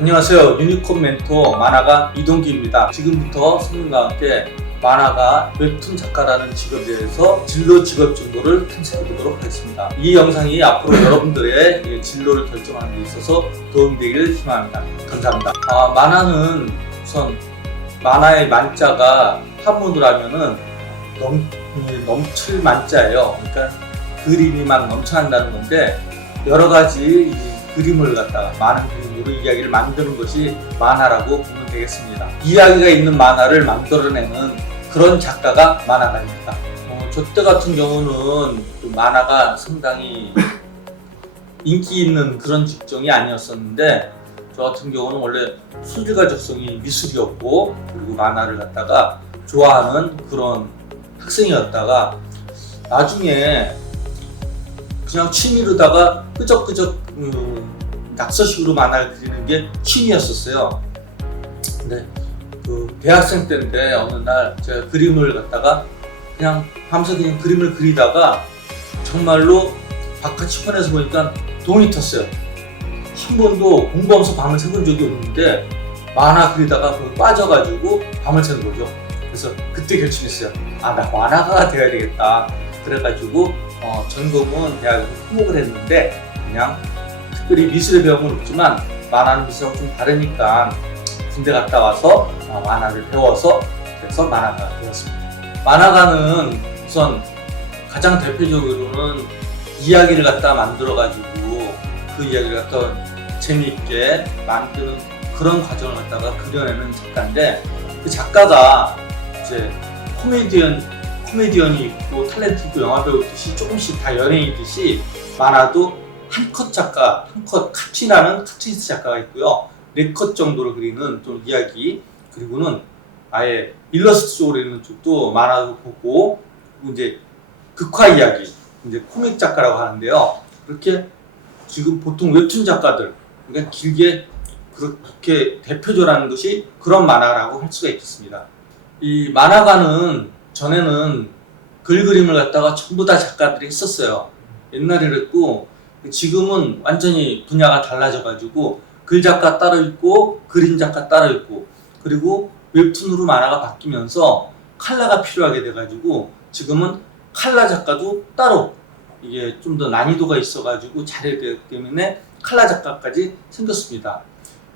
안녕하세요. 유니콘 멘토 만화가 이동기입니다. 지금부터 선생님과 함께 만화가 웹툰 작가라는 직업에 대해서 진로 직업 정보를 탐색해 보도록 하겠습니다. 이 영상이 앞으로 여러분들의 진로를 결정하는 데 있어서 도움이 되기를 희망합니다. 감사합니다. 만화는 우선 만화의 만자가 한문으로 하면은 넘칠 만자예요. 그러니까 그림이 막 넘쳐난다는 건데 여러 가지 그림을 갖다가 많은 그림으로 이야기를 만드는 것이 만화라고 보면 되겠습니다. 이야기가 있는 만화를 만들어내는 그런 작가가 만화가입니다. 저 때 같은 경우는 그 만화가 상당히 인기 있는 그런 직종이 아니었었는데 저 같은 경우는 원래 수지가 적성이 미술이었고 그리고 만화를 갖다가 좋아하는 그런 학생이었다가 나중에 그냥 취미로다가 끄적끄적 낙서식으로 만화를 그리는 게 취미였었어요. 근데 그 대학생 때인데 어느 날 제가 그림을 갖다가 그냥 밤새 그냥 그림을 그리다가 정말로 바깥 칠판에서 보니까 돈이 텄어요. 한 번도 공부하면서 밤을 새본 적이 없는데 만화 그리다가 거기 빠져가지고 밤을 새는 거죠. 그래서 그때 결심했어요. 나 만화가가 돼야 되겠다. 그래가지고 전공은 대학에서 토목을 했는데 그냥 특별히 미술의 배움은 없지만 만화는 미술하고 좀 다르니까 군대 갔다 와서 만화를 배워서 그래서 만화가가 되었습니다. 만화가는 우선 가장 대표적으로는 이야기를 갖다 만들어가지고 그 이야기를 갖다 재미있게 만드는 그런 과정을 갖다가 그려내는 작가인데 그 작가가 이제 코미디언이 있고 탤런트 있고 영화배우 있듯이 조금씩 다 연예인이듯이 만화도 한 컷 작가, 한 컷 카피나는 카트리스트 작가가 있고요. 4컷 정도를 그리는 또 이야기, 그리고는 아예 일러스트 쪽으로 그리는 쪽도 만화도 보고, 그리고 이제 극화 이야기, 이제 코믹 작가라고 하는데요. 그렇게 지금 보통 웹툰 작가들, 그러니까 길게 그렇게 대표적이라는 것이 그런 만화라고 할 수가 있겠습니다. 이 만화가는 전에는 글 그림을 갖다가 전부 다 작가들이 했었어요. 옛날에 그랬고 지금은 완전히 분야가 달라져가지고 글 작가 따로 있고 그림 작가 따로 있고 그리고 웹툰으로 만화가 바뀌면서 컬러가 필요하게 돼가지고 지금은 컬러 작가도 따로 이게 좀 더 난이도가 있어가지고 잘해야 되기 때문에 컬러 작가까지 생겼습니다.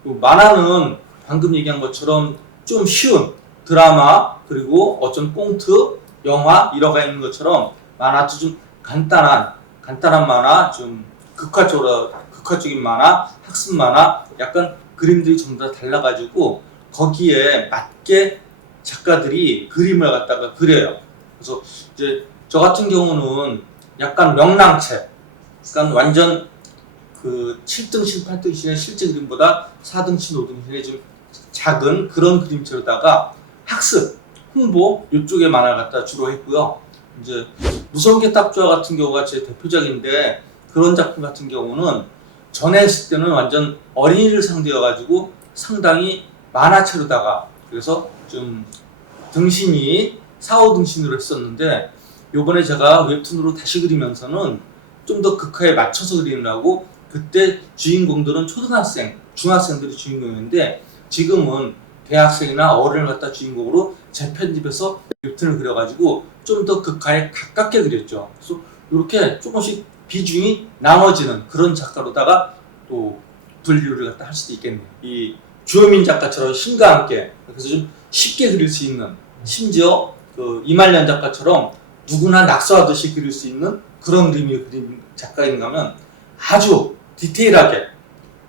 만화는 방금 얘기한 것처럼 좀 쉬운 드라마 그리고 어떤 꽁트, 영화 이러가 있는 것처럼 만화도 좀 간단한 만화, 좀 극화적인 만화, 학습 만화, 약간 그림들이 전부 다 달라가지고 거기에 맞게 작가들이 그림을 갖다가 그려요. 그래서 이제 저 같은 경우는 약간 명랑책, 약간 완전 그 7등신, 8등신의 실제 그림보다 4등신, 5등신의 좀 작은 그런 그림체로다가 학습, 홍보 이쪽에 만화를 갖다 주로 했고요. 이제 무서운 개탑조화 같은 경우가 제 대표작인데 그런 작품 같은 경우는 전에 했을 때는 완전 어린이를 상대여가지고 상당히 만화체로다가 그래서 좀 등신이 4, 5등신으로 했었는데 요번에 제가 웹툰으로 다시 그리면서는 좀 더 극화에 맞춰서 그리느라고 그때 주인공들은 초등학생, 중학생들이 주인공이었는데 지금은 대학생이나 어른을 갖다 주인공으로 재편집해서 웹툰을 그려가지고 좀 더 극화에 가깝게 그렸죠. 그래서 이렇게 조금씩 비중이 나눠지는 그런 작가로다가 또 분류를 갖다 할 수도 있겠네요. 이 주호민 작가처럼 힘과 함께 그래서 좀 쉽게 그릴 수 있는 심지어 그 이말년 작가처럼 누구나 낙서하듯이 그릴 수 있는 그런 그림을 그린 작가인가 하면 아주 디테일하게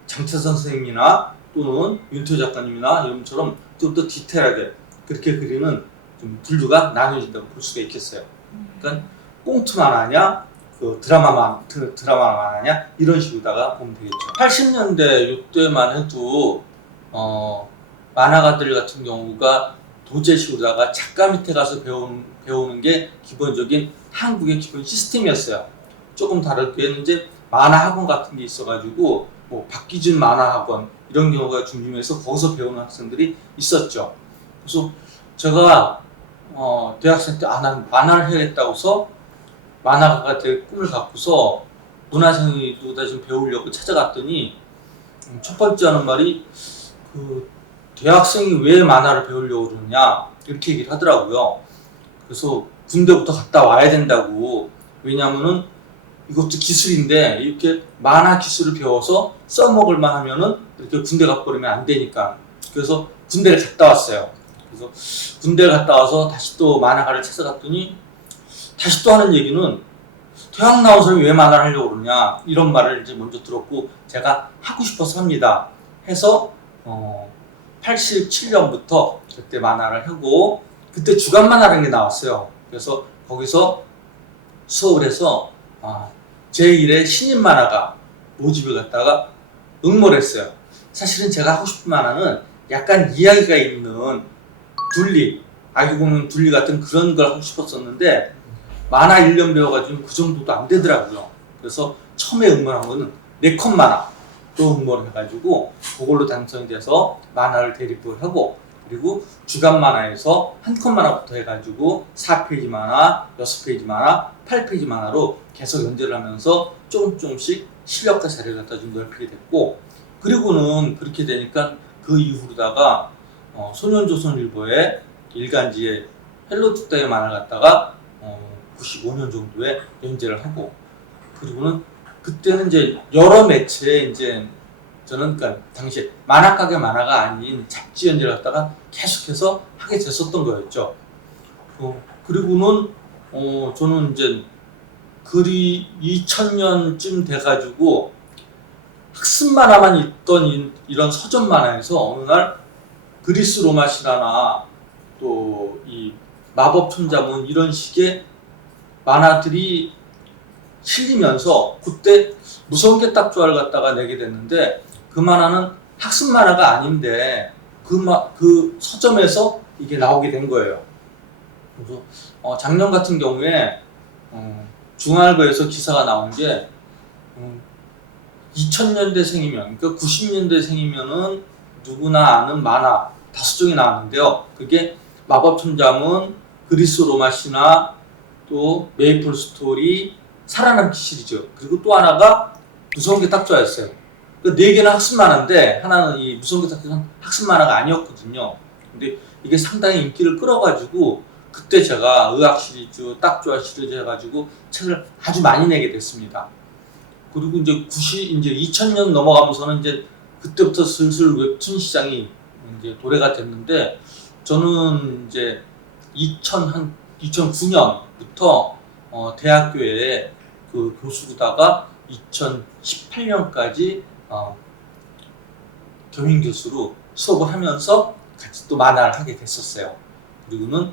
장태선 선생님이나 또는 윤토 작가님이나 이런처럼 좀 더 디테일하게 그렇게 그리는 좀 분류가 나뉘어진다고 볼 수가 있겠어요. 그러니까 꽁트만 하냐, 그 드라마만 하냐 이런 식으로다가 보면 되겠죠. 80년대 이때만 해도 만화가들 같은 경우가 도제식으로다가 작가 밑에 가서 배우는 게 기본적인 한국의 기본 시스템이었어요. 조금 다르게 이제 만화학원 같은 게 있어가지고 뭐 박기준 만화학원 이런 경우가 중심에서 거기서 배우는 학생들이 있었죠. 그래서 제가 대학생 때 난 만화를 해야겠다고서 만화가가 될 꿈을 갖고서 문화생의도 좀 배우려고 찾아갔더니 첫 번째 하는 말이 그 대학생이 왜 만화를 배우려고 그러느냐 이렇게 얘기를 하더라고요. 그래서 군대부터 갔다 와야 된다고. 왜냐하면은 이것도 기술인데 이렇게 만화 기술을 배워서 써먹을만 하면은 이렇게 군대 가버리면 안 되니까. 그래서 군대를 갔다 왔어요. 그래서 군대를 갔다 와서 다시 또 만화가를 찾아갔더니 다시 또 하는 얘기는 대학 나온 사람이 왜 만화를 하려고 그러냐 이런 말을 이제 먼저 들었고, 제가 하고 싶어서 합니다 해서 87년부터 그때 만화를 하고, 그때 주간 만화라는 게 나왔어요. 그래서 거기서 수업을 해서 제1의 신인 만화가 모집을 갖다가 응모를 했어요. 사실은 제가 하고 싶은 만화는 약간 이야기가 있는 둘리, 아기공룡 둘리 같은 그런 걸 하고 싶었었는데 만화 1년 배워가지고 그 정도도 안 되더라고요. 그래서 처음에 응모한 거는 4컷 만화 또 응모를 해가지고 그걸로 당선이 돼서 만화를 대립을 하고, 그리고 주간 만화에서 1컷 만화부터 해가지고 4페이지 만화, 6페이지 만화, 8페이지 만화로 계속 연재를 하면서 조금씩 실력과 자료를 갖다 좀 넓히게 됐고, 그리고는 그렇게 되니까 그 이후로다가 소년조선일보의 일간지에 헬로 뚝딱의 만화를 갖다가 95년 정도에 연재를 하고, 그리고는 그때는 이제 여러 매체에 이제 저는 그러니까 당시에 만화가게 만화가 아닌 잡지 연재를 갖다가 계속해서 하게 됐었던 거였죠. 그리고는 저는 이제 글이 2000년쯤 돼가지고 학습 만화만 있던 이런 서점 만화에서 어느 날 그리스 로마 신화나 또 이 마법 천자문 이런 식의 만화들이 실리면서 그때 무서운 게 딱 좋아를 갖다가 내게 됐는데, 그 만화는 학습 만화가 아닌데 그 서점에서 이게 나오게 된 거예요. 그래서 작년 같은 경우에 중앙일보에서 기사가 나온 게 2000년대생이면, 그러니까 90년대생이면은 누구나 아는 만화 5종이 나왔는데요. 그게 마법천자문, 그리스 로마 신화, 또 메이플 스토리, 살아남기 시리즈, 그리고 또 하나가 무서운 게 딱 좋아였어요. 그 4개는 학습 만화인데 하나는 이 무서운 게 딱 좋아는 학습 만화가 아니었거든요. 근데 이게 상당히 인기를 끌어가지고 그때 제가 의학 시리즈, 딱 좋아 시리즈 해가지고 책을 아주 많이 내게 됐습니다. 그리고 이제 2000년 넘어가면서는 이제 그때부터 슬슬 웹툰 시장이 이제 도래가 됐는데, 저는 이제 2009년부터 대학교에 그 교수로다가 2018년까지 겸임 교수로 수업을 하면서 같이 또 만화를 하게 됐었어요. 그리고는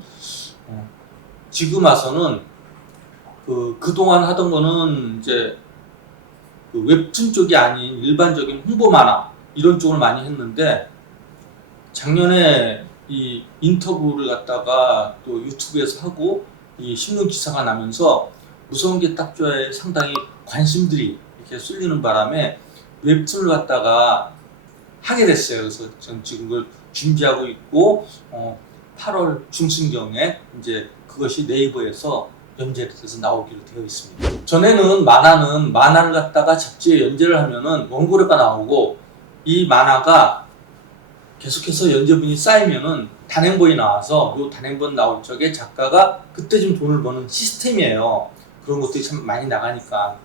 지금 와서는 그동안 하던 거는 이제 그 웹툰 쪽이 아닌 일반적인 홍보 만화 이런 쪽을 많이 했는데, 작년에 이 인터뷰를 갖다가 또 유튜브에서 하고 이 신문 기사가 나면서 무서운 게 딱 좋아에 상당히 관심들이 이렇게 쏠리는 바람에 웹툰을 갖다가 하게 됐어요. 그래서 전 지금 그걸 준비하고 있고 8월 중순경에 이제 그것이 네이버에서 연재를 해서 나오기로 되어 있습니다. 전에는 만화를 갖다가 잡지에 연재를 하면은 원고료가 나오고, 이 만화가 계속해서 연재분이 쌓이면은 단행본이 나와서 이 단행본 나올 적에 작가가 그때 좀 돈을 버는 시스템이에요. 그런 것들이 참 많이 나가니까.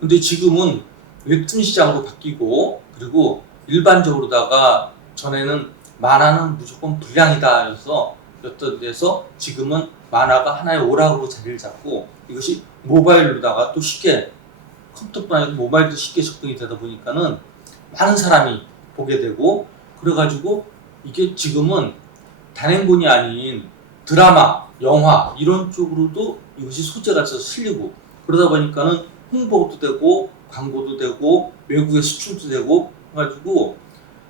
근데 지금은 웹툰 시장으로 바뀌고, 그리고 일반적으로다가 전에는 만화는 무조건 불량이다 해서 였던 데서 지금은 만화가 하나의 오락으로 자리를 잡고, 이것이 모바일로다가 또 쉽게, 컴퓨터뿐 아니고 모바일도 쉽게 접근이 되다 보니까는 많은 사람이 보게 되고, 그래가지고 이게 지금은 단행본이 아닌 드라마, 영화 이런 쪽으로도 이것이 소재가 돼서 실리고, 그러다 보니까는 홍보도 되고 광고도 되고 외국에 수출도 되고 해가지고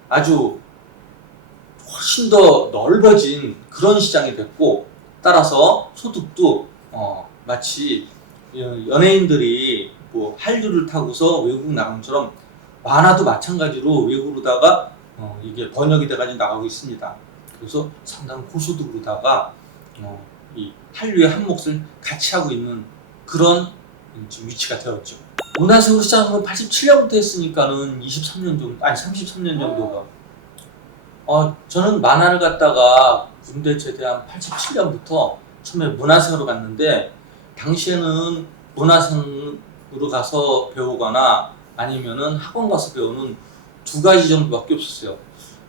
아주 훨씬 더 넓어진 그런 시장이 됐고, 따라서 소득도 마치 연예인들이 뭐 한류를 타고서 외국 나간 것처럼 만화도 마찬가지로 외국으로다가 이게 번역이 돼가지고 나가고 있습니다. 그래서 상당히 고소득으로다가 이 한류의 한 몫을 같이 하고 있는 그런 지금 위치가 되었죠. 문화생으로 시작한 건 87년부터 했으니까는 23년 정도, 아니 33년 정도가. 저는 만화를 갖다가 군대 제대한 87년부터 처음에 문화생으로 갔는데, 당시에는 문화생으로 가서 배우거나 아니면은 학원 가서 배우는 두 가지 정도밖에 없었어요.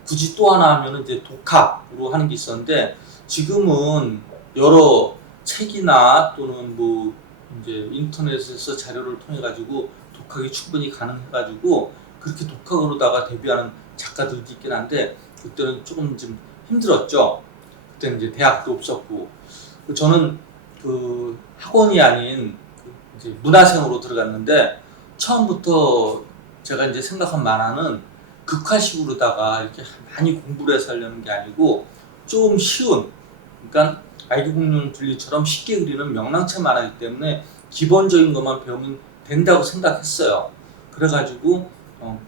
굳이 또 하나 하면은 이제 독학으로 하는 게 있었는데, 지금은 여러 책이나 또는 뭐 이제 인터넷에서 자료를 통해 가지고 독학이 충분히 가능해 가지고 그렇게 독학으로다가 데뷔하는 작가들도 있긴 한데, 그때는 조금 좀 힘들었죠. 그때는 이제 대학도 없었고. 저는 그 학원이 아닌 이제 문화생으로 들어갔는데, 처음부터 제가 이제 생각한 만화는 극화식으로다가 이렇게 많이 공부를 해서 하려는 게 아니고 좀 쉬운, 그러니까 아이디공룡 둘리처럼 쉽게 그리는 명랑체 만화이기 때문에 기본적인 것만 배우면 된다고 생각했어요. 그래가지고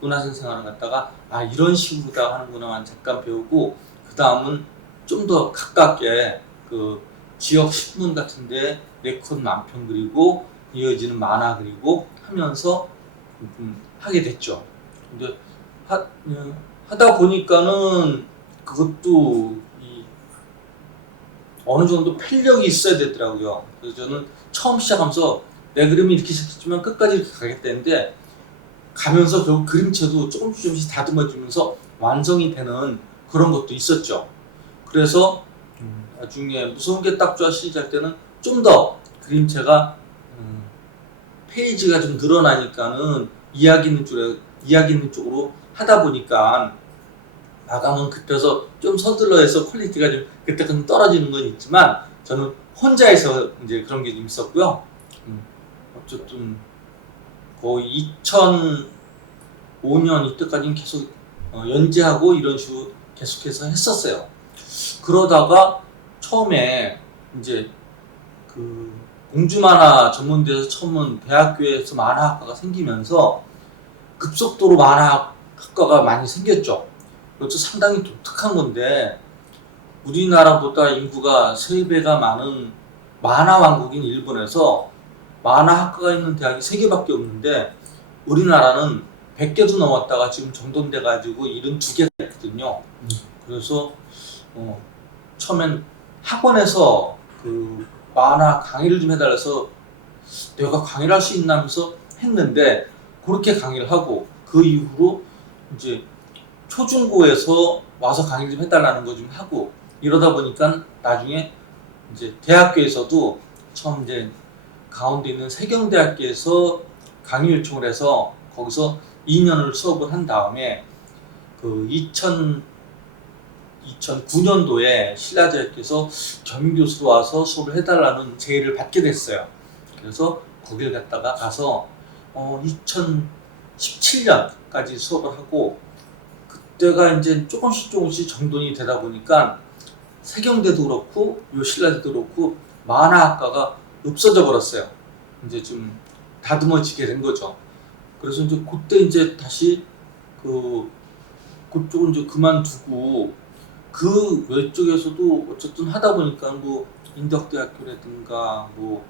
문화생 생활을 갖다가 이런 식으로 하는구나만 잠깐 배우고, 그 다음은 좀 더 가깝게 그 지역 신문 같은데 네컷 만편 그리고 이어지는 만화 그리고 하면서 하게 됐죠. 근데 하다 보니까는 그것도 어느 정도 필력이 있어야 되더라고요. 그래서 저는 처음 시작하면서 내 그림이 이렇게 시작했지만 끝까지 이렇게 가겠다는데, 가면서 결국 그림체도 조금씩 다듬어지면서 완성이 되는 그런 것도 있었죠. 그래서 나중에 무서운 게 딱 좋아 시작할 때는 좀 더 그림체가 페이지가 좀 늘어나니까는 이야기 있는 쪽으로 하다 보니까 마감은 급해서 좀 서둘러 해서 퀄리티가 좀 그때까지 떨어지는 건 있지만, 저는 혼자 해서 이제 그런 게 좀 있었고요. 어쨌든 거의 2005년 이때까지는 계속 연재하고 이런 식으로 계속해서 했었어요. 그러다가 처음에 이제 그 공주만화 전문대에서 처음은 대학교에서 만화학과가 생기면서 급속도로 만화학과가 많이 생겼죠. 이것도 상당히 독특한 건데, 우리나라보다 인구가 3배가 많은 만화 왕국인 일본에서 만화학과가 있는 대학이 3개밖에 없는데, 우리나라는 100개도 넘었다가 지금 정돈돼 가지고 72개가 있거든요. 그래서 처음엔 학원에서 그 만화 강의를 좀 해달라서 내가 강의를 할 수 있나 하면서 했는데, 그렇게 강의를 하고 그 이후로 이제 초중고에서 와서 강의를 좀 해달라는 거 좀 하고, 이러다 보니까 나중에 이제 대학교에서도 처음 이제 가운데 있는 세경대학교에서 강의 요청을 해서 거기서 2년을 수업을 한 다음에 그 2009년도에 신라대학교에서 겸임교수로 와서 수업을 해달라는 제의를 받게 됐어요. 그래서 거길 갔다가 가서 2017년까지 수업을 하고, 그때가 이제 조금씩 정돈이 되다 보니까 세경대도 그렇고 요 신라대도 그렇고 만화학과가 없어져 버렸어요. 이제 좀 다듬어지게 된 거죠. 그래서 이제 그때 이제 다시 그쪽은 이제 그만두고, 그 외쪽에서도 어쨌든 하다 보니까 뭐 인덕대학교라든가 뭐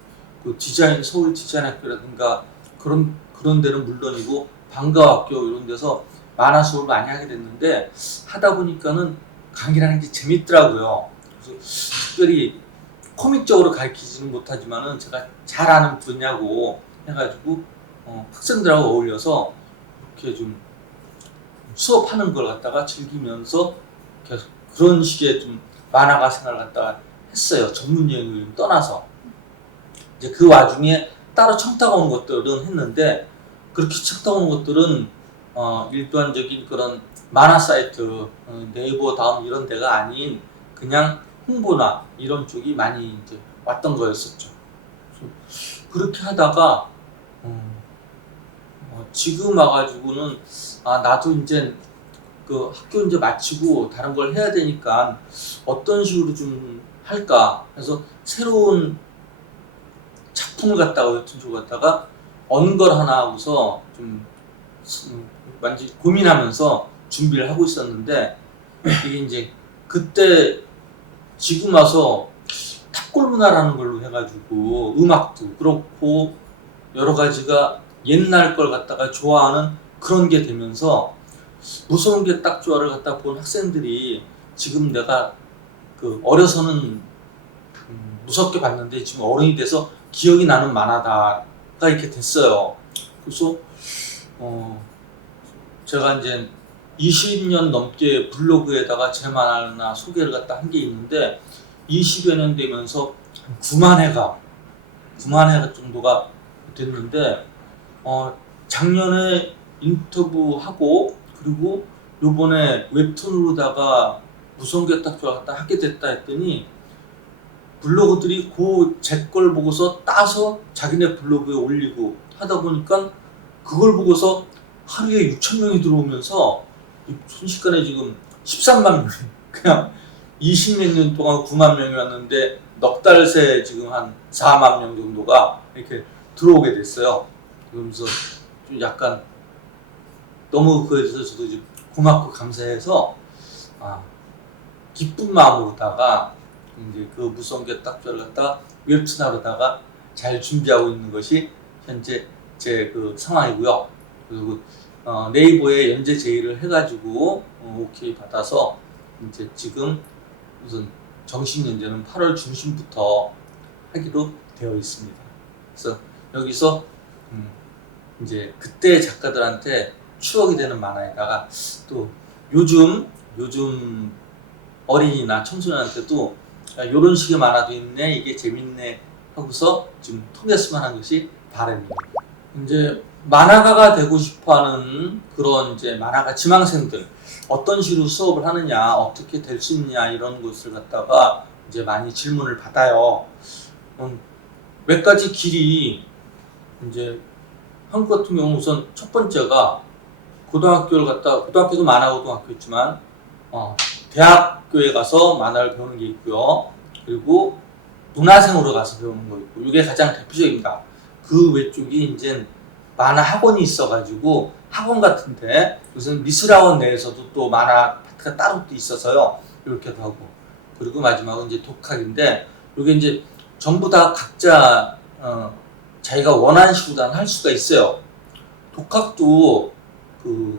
그 디자인 서울 디자인학교라든가 그런 데는 물론이고 방과학교 이런 데서 만화 수업을 많이 하게 됐는데, 하다 보니까는 강의라는 게 재밌더라고요. 그래서 특별히 코믹적으로 가르치지는 못하지만은 제가 잘 아는 분야고 해가지고 학생들하고 어울려서 이렇게 좀 수업하는 걸 갖다가 즐기면서 계속 그런 식의 좀 만화가 생활을 갖다가 했어요. 전문 영역을 떠나서. 이제 그 와중에 따로 청탁 오는 것들은 했는데, 그렇게 청탁 오는 것들은 일반적인 그런 만화 사이트, 네이버 다음 이런 데가 아닌 그냥 홍보나 이런 쪽이 많이 이제 왔던 거였었죠. 그렇게 하다가 지금 와가지고는 나도 이제 그 학교 이제 마치고 다른 걸 해야 되니까 어떤 식으로 좀 할까 해서 새로운 작품을 갖다가 웹툰을 갖다가 언걸 하나 하고서 좀 완전히 고민하면서 준비를 하고 있었는데, 이게 이제 그때 지금 와서 탑골 문화라는 걸로 해가지고 음악도 그렇고 여러 가지가 옛날 걸 갖다가 좋아하는 그런 게 되면서 무서운 게 딱 좋아를 갖다 본 학생들이 지금 내가 그 어려서는 무섭게 봤는데 지금 어른이 돼서 기억이 나는 만화다가 이렇게 됐어요. 그래서 제가 이제 20년 넘게 블로그에다가 제 만화나 소개를 갖다 한 게 있는데 20여 년 되면서 9만 회가 정도가 됐는데 작년에 인터뷰하고 그리고 요번에 웹툰으로다가 무서운 게 딱 좋았다 하게 됐다 했더니 블로거들이 그 제 걸 보고서 따서 자기네 블로그에 올리고 하다 보니까 그걸 보고서 하루에 6천 명이 들어오면서 순식간에 지금 13만 명 그냥 20몇 년 동안 9만 명이 왔는데 넉 달 새 지금 한 4만 명 정도가 이렇게 들어오게 됐어요. 그러면서 좀 약간 너무 그에 대해서 저도 이제 고맙고 감사해서 기쁜 마음으로다가 이제 그 무서운 게 딱 들어갔다 웹툰하러다가 잘 준비하고 있는 것이 현재 제 그 상황이고요. 그리고 네이버에 연재 제의를 해가지고 오케이 받아서 이제 지금 우선 정식 연재는 8월 중순부터 하기로 되어 있습니다. 그래서 여기서 이제 그때 작가들한테 추억이 되는 만화에다가 또 요즘 어린이나 청소년한테도 이런 식의 만화도 있네, 이게 재밌네 하고서 지금 통했으면 하는 것이 바람입니다. 이제 만화가가 되고 싶어하는 그런 이제 만화가 지망생들 어떤 식으로 수업을 하느냐, 어떻게 될 수 있냐 이런 것을 갖다가 이제 많이 질문을 받아요. 몇 가지 길이 이제 한국 같은 경우 우선 첫 번째가 고등학교도 만화고등학교 있지만 대학교에 가서 만화를 배우는 게 있고요. 그리고 문화생으로 가서 배우는 거 있고 이게 가장 대표적입니다. 그 외쪽이 이제 만화 학원이 있어가지고 학원 같은데 무슨 미술학원 내에서도 또 만화 파트가 따로 또 있어서요. 이렇게도 하고 그리고 마지막은 이제 독학인데 이게 이제 전부 다 각자 자기가 원하는 식으로 할 수가 있어요. 독학도 그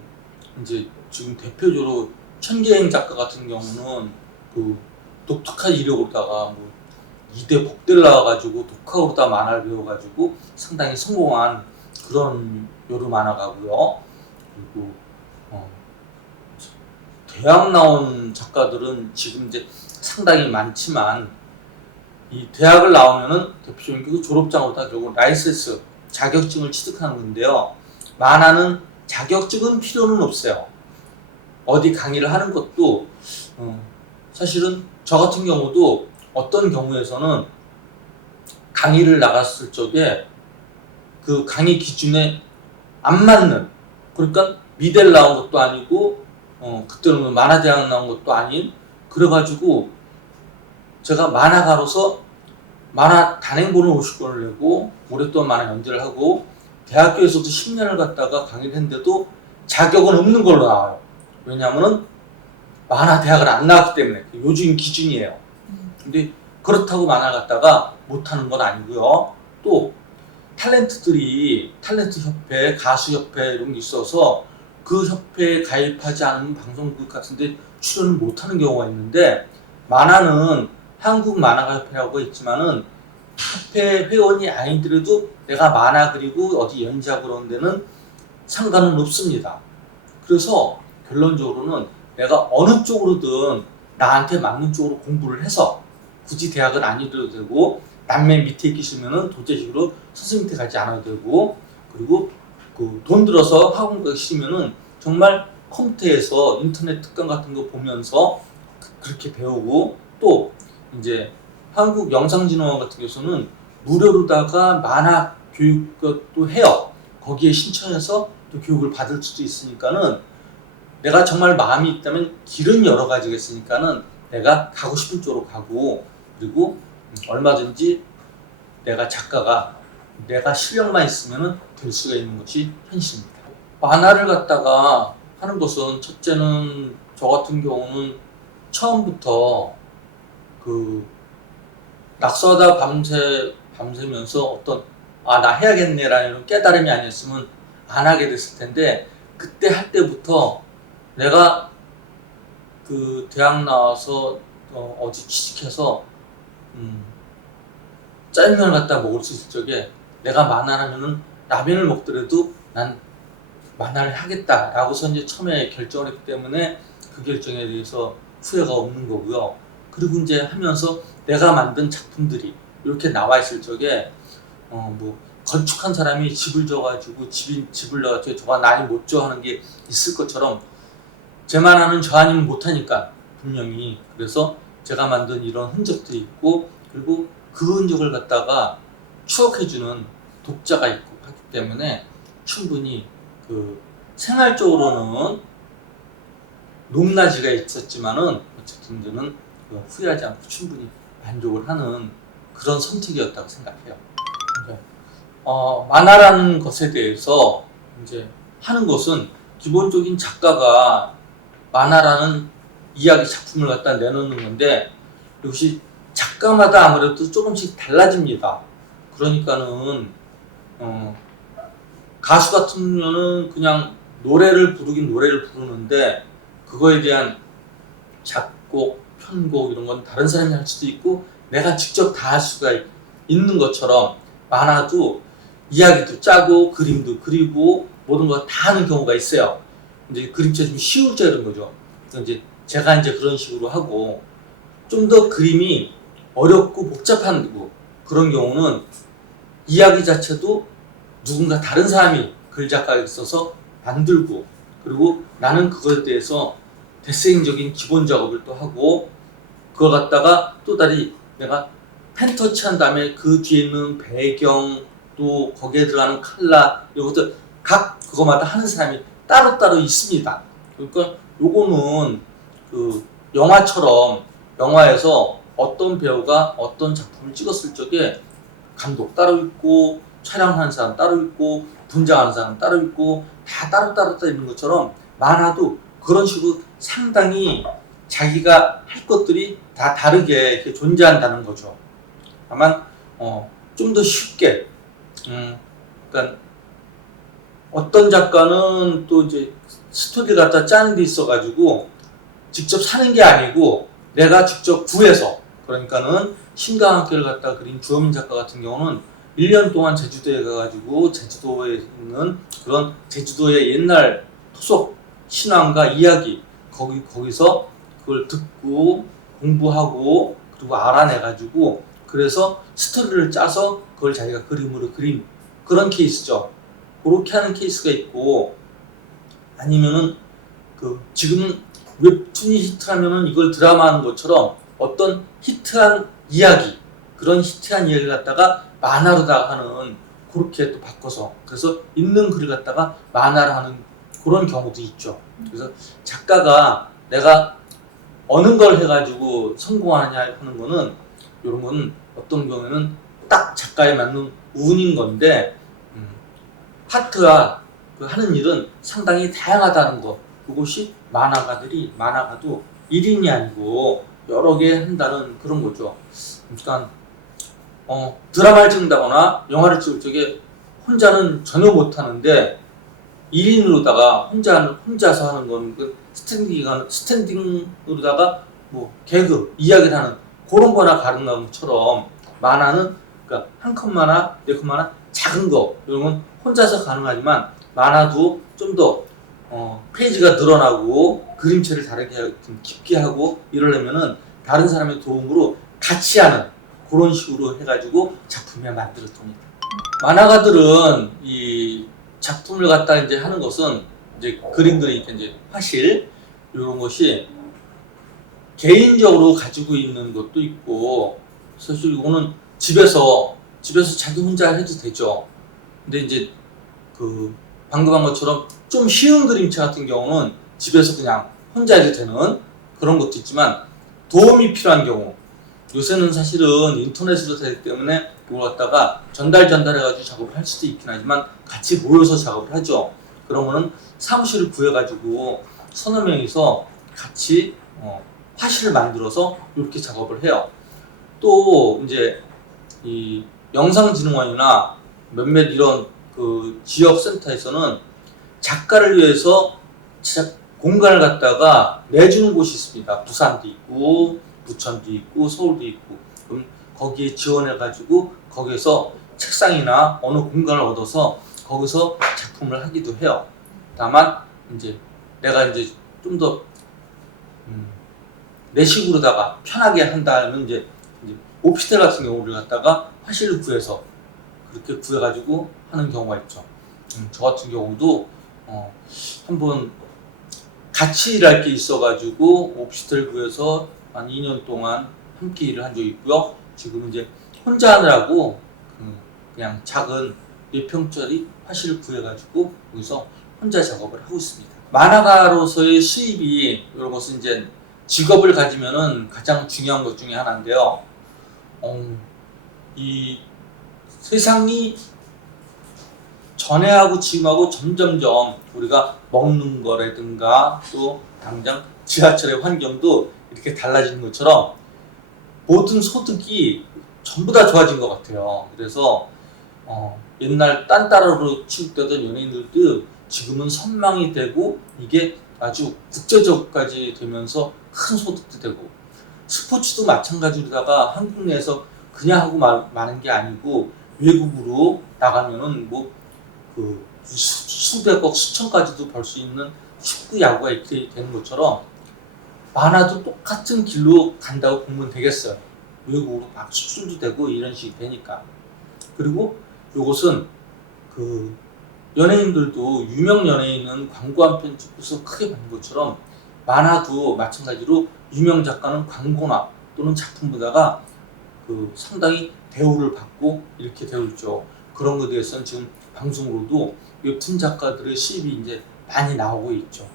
이제 지금 대표적으로 천계행 작가 같은 경우는 그 독특한 이력으로다가 뭐 2대 복대를 나와가지고 독학으로다 만화를 배워가지고 상당히 성공한 그런 여러 만화가고요. 그리고 대학 나온 작가들은 지금 이제 상당히 많지만 이 대학을 나오면은 대표적인 그 졸업장으로다 결국 라이센스 자격증을 취득하는 건데요. 만화는 자격증은 필요는 없어요. 어디 강의를 하는 것도 사실은 저 같은 경우도 어떤 경우에서는 강의를 나갔을 적에 그 강의 기준에 안 맞는, 그러니까 미대를 나온 것도 아니고 그때는 만화대학 나온 것도 아닌, 그래가지고 제가 만화가로서 만화 단행본을 50권을 내고 오랫동안 만화 연재를 하고 대학교에서도 10년을 갔다가 강의를 했는데도 자격은 없는 걸로 나와요. 왜냐하면은 만화 대학을 안 나왔기 때문에 요즘 기준이에요. 근데 그렇다고 만화 갔다가 못하는 건 아니고요. 또 탤런트들이 탤런트 협회, 가수 협회 이런 게 있어서 그 협회에 가입하지 않은 방송국 같은데 출연을 못하는 경우가 있는데 만화는 한국 만화가 협회라고 있지만은 협회 회원이 아니더라도 내가 만화 그리고 어디 연재하고 그런 데는 상관은 없습니다. 그래서 결론적으로는 내가 어느 쪽으로든 나한테 맞는 쪽으로 공부를 해서 굳이 대학은 아니어도 되고 남의 밑에 있기 싫으면은 도제식으로 선생님 밑에 가지 않아도 되고 그리고 그 돈 들어서 학원 가기 싫으면은 정말 컴퓨터에서 인터넷 특강 같은 거 보면서 그렇게 배우고 또 이제 한국 영상진흥원 같은 경우는 무료로다가 만화 교육도 해요. 거기에 신청해서 또 교육을 받을 수도 있으니까는 내가 정말 마음이 있다면 길은 여러 가지가 있으니까는 내가 가고 싶은 쪽으로 가고 그리고 얼마든지 내가 작가가 내가 실력만 있으면 될 수가 있는 것이 현실입니다. 만화를 갖다가 하는 것은 첫째는 저 같은 경우는 처음부터 그 낙서하다 밤새면서 어떤 아, 나 해야겠네라는 깨달음이 아니었으면 안 하게 됐을 텐데, 그때 할 때부터 내가 그 대학 나와서 어디 취직해서 짜장면을 갖다 먹을 수 있을 적에 내가 만화라면은 라면을 먹더라도 난 만화를 하겠다라고서 이제 처음에 결정을 했기 때문에 그 결정에 대해서 후회가 없는 거고요. 그리고 이제 하면서 내가 만든 작품들이 이렇게 나와 있을 적에 뭐 건축한 사람이 집을 져가지고 집을 져가지고 저가 나이 못 줘 하는 게 있을 것처럼 제 만화는 저 아니면 못하니까 분명히 그래서 제가 만든 이런 흔적들이 있고 그리고 그 흔적을 갖다가 추억해주는 독자가 있고 하기 때문에 충분히 그 생활적으로는 높낮이가 있었지만은 어쨌든 저는 후회하지 않고 충분히 만족을 하는 그런 선택이었다고 생각해요. 만화라는 것에 대해서 이제 하는 것은 기본적인 작가가 만화라는 이야기 작품을 갖다 내놓는 건데 역시 작가마다 아무래도 조금씩 달라집니다. 그러니까는 가수 같은 경우는 그냥 노래를 부르는데 그거에 대한 작곡, 편곡 이런 건 다른 사람이 할 수도 있고 내가 직접 다 할 수가 있는 것처럼 만화도 이야기도 짜고 그림도 그리고 모든 거 다 하는 경우가 있어요. 이제 그림체 좀 쉬우자 이런 거죠. 이제 제가 이제 그런 식으로 하고 좀 더 그림이 어렵고 복잡한 그런 경우는 이야기 자체도 누군가 다른 사람이 글 작가가 있어서 만들고 그리고 나는 그거에 대해서 데스잉적인 기본 작업을 또 하고 그걸 갖다가 또 다시 내가 펜터치한 다음에 그 뒤에 있는 배경 또 거기에 들어가는 컬러 이것도 각 그거마다 하는 사람이 따로따로 있습니다. 그러니까 요거는 그 영화처럼 영화에서 어떤 배우가 어떤 작품을 찍었을 적에 감독 따로 있고 촬영하는 사람 따로 있고 분장하는 사람 따로 있고 다 따로 있는 것처럼 만화도 그런 식으로 상당히 자기가 할 것들이 다 다르게 이렇게 존재한다는 거죠. 다만 좀 더 쉽게 그러니까 어떤 작가는 또 이제 스토리 갖다 짜는 데 있어가지고 직접 사는 게 아니고 내가 직접 구해서 그러니까는 신과 함께를 갖다 그린 주어민 작가 같은 경우는 1년 동안 제주도에 가가지고 제주도에 있는 그런 제주도의 옛날 토속 신앙과 이야기 거기서 그걸 듣고 공부하고 그리고 알아내가지고 그래서 스토리를 짜서 그걸 자기가 그림으로 그린 그런 케이스죠. 그렇게 하는 케이스가 있고 아니면은 그 지금은 웹툰이 히트하면은 이걸 드라마하는 것처럼 어떤 히트한 이야기 그런 히트한 이야기를 갖다가 만화로다가 하는 그렇게 또 바꿔서 그래서 있는 글을 갖다가 만화로 하는 그런 경우도 있죠. 그래서 작가가 내가 어느 걸 해가지고 성공하느냐 하는 거는 이런 거는 어떤 경우에는 딱 작가에 맞는 운인 건데 파트가 그 하는 일은 상당히 다양하다는 거 그것이 만화가도 1인이 아니고 여러 개 한다는 그런 거죠. 그러니까 드라마를 찍는다거나 영화를 찍을 적에 혼자는 전혀 못하는데 1인으로다가 혼자서 하는 건 그 스탠딩으로다가 뭐 개그 이야기를 하는 그런 거나 다른 것처럼 만화는 그러니까 한 컷 만화, 네 컷 만화 작은 거 이런 건 혼자서 가능하지만 만화도 좀 더 페이지가 늘어나고 그림체를 다르게 좀 깊게 하고 이러려면은 다른 사람의 도움으로 같이 하는 그런 식으로 해가지고 작품이 만들어집니다. 만화가들은 이 작품을 갖다 이제 하는 것은 이제 그림 그리니까 이제 화실 이런 것이 개인적으로 가지고 있는 것도 있고 사실 이거는 집에서 자기 혼자 해도 되죠. 근데 이제 그 방금 한 것처럼 좀 쉬운 그림체 같은 경우는 집에서 그냥 혼자 해도 되는 그런 것도 있지만 도움이 필요한 경우 요새는 사실은 인터넷으로 되기 때문에 이걸 갖다가 전달해가지고 작업을 할 수도 있긴 하지만 같이 모여서 작업을 하죠. 그러면은 사무실을 구해가지고 서너 명이서 같이 화실을 만들어서 이렇게 작업을 해요. 또 이제 이 영상진흥원이나 몇몇 이런 그 지역 센터에서는 작가를 위해서 공간을 갖다가 내주는 곳이 있습니다. 부산도 있고 부천도 있고 서울도 있고. 그럼 거기에 지원해가지고 거기에서 책상이나 어느 공간을 얻어서 거기서 작품을 하기도 해요. 다만 이제 내가 이제 좀 더 내 식으로다가 편하게 한다면 이제 오피스텔 같은 경우를 갖다가 화실을 구해서 그렇게 구해가지고 하는 경우가 있죠. 저 같은 경우도 한번 같이 일할 게 있어가지고 오피스텔 구해서 한 2년 동안 함께 일을 한 적이 있고요. 지금 이제 혼자 하느라고 그냥 작은 4평짜리 화실을 구해가지고 여기서 혼자 작업을 하고 있습니다. 만화가로서의 수입이 이런 것은 이제 직업을 가지면은 가장 중요한 것 중에 하나인데요. 이 세상이 전에하고 지금하고 점점점 우리가 먹는 거라든가 또 당장 지하철의 환경도 이렇게 달라지는 것처럼 모든 소득이 전부 다 좋아진 것 같아요. 그래서 옛날 딴따라로 취급되던 연예인들도 지금은 선망이 되고 이게 아주 국제적까지 되면서 큰 소득도 되고 스포츠도 마찬가지로다가 한국 내에서 그냥 하고 마는 게 아니고 외국으로 나가면은 뭐 그 수백억 수천까지도 벌 수 있는 축구 야구가 이렇게 되는 것처럼 만화도 똑같은 길로 간다고 보면 되겠어요. 외국으로 막 수출도 되고 이런 식이 되니까. 그리고 이것은 그 연예인들도 유명 연예인은 광고 한 편 찍고서 크게 받는 것처럼 만화도 마찬가지로 유명 작가는 광고나 또는 작품 보다가 그 상당히 대우를 받고 이렇게 되어 있죠. 그런 것에 대해서는 지금 방송으로도 웹툰 작가들의 수입이 이제 많이 나오고 있죠.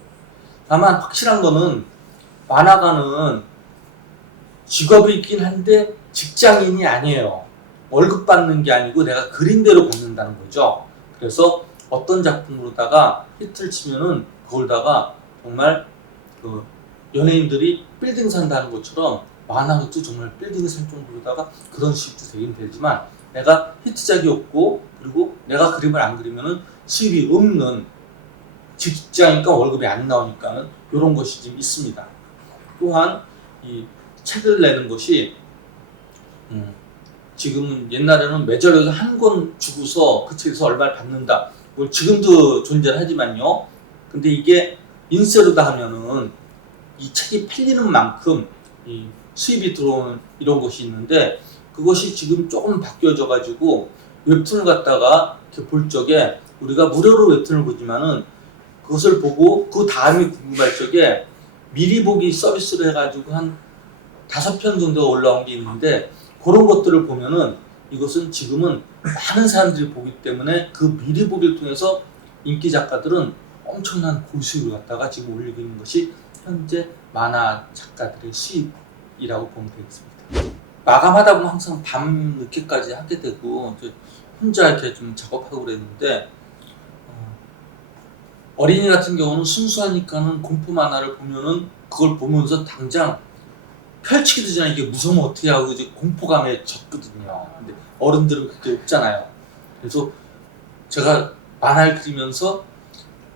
다만 확실한 거는 만화가는 직업이긴 한데 직장인이 아니에요. 월급 받는 게 아니고 내가 그린 대로 받는다는 거죠. 그래서 어떤 작품으로다가 히트를 치면은 그걸다가 정말 그 연예인들이 빌딩 산다는 것처럼 만화도 정말 빌딩 살 정도로다가 그런 식도 되긴 되지만 내가 히트작이 없고 그리고 내가 그림을 안 그리면은 수입이 없는 직장이니까 월급이 안 나오니까는 이런 것이 좀 있습니다. 또한 이 책을 내는 것이 지금 옛날에는 매절에서 한 권 주고서 그 책에서 얼마를 받는다. 뭐 지금도 존재하지만요. 근데 이게 인쇄로다 하면은 이 책이 팔리는 만큼 이 수입이 들어오는 이런 것이 있는데 그것이 지금 조금 바뀌어져 가지고 웹툰을 갖다가 이렇게 볼 적에 우리가 무료로 웹툰을 보지만은 그것을 보고 그 다음이 궁금할 적에 미리 보기 서비스를 해가지고 한 5편 정도가 올라온 게 있는데 그런 것들을 보면은 이것은 지금은 많은 사람들이 보기 때문에 그 미리 보기를 통해서 인기 작가들은 엄청난 고수익을 갖다가 지금 올리고 있는 것이 현재 만화 작가들의 수입이라고 보면 되겠습니다. 마감하다 보면 항상 밤 늦게까지 하게 되고 혼자 이렇게 좀 작업하고 그랬는데 어린이 같은 경우는 순수하니까는 공포 만화를 보면은 그걸 보면서 당장 펼치기도 전에 이게 무서우면 어떻게 하고 이제 공포감에 젖거든요. 근데 어른들은 그게 없잖아요. 그래서 제가 만화를 그리면서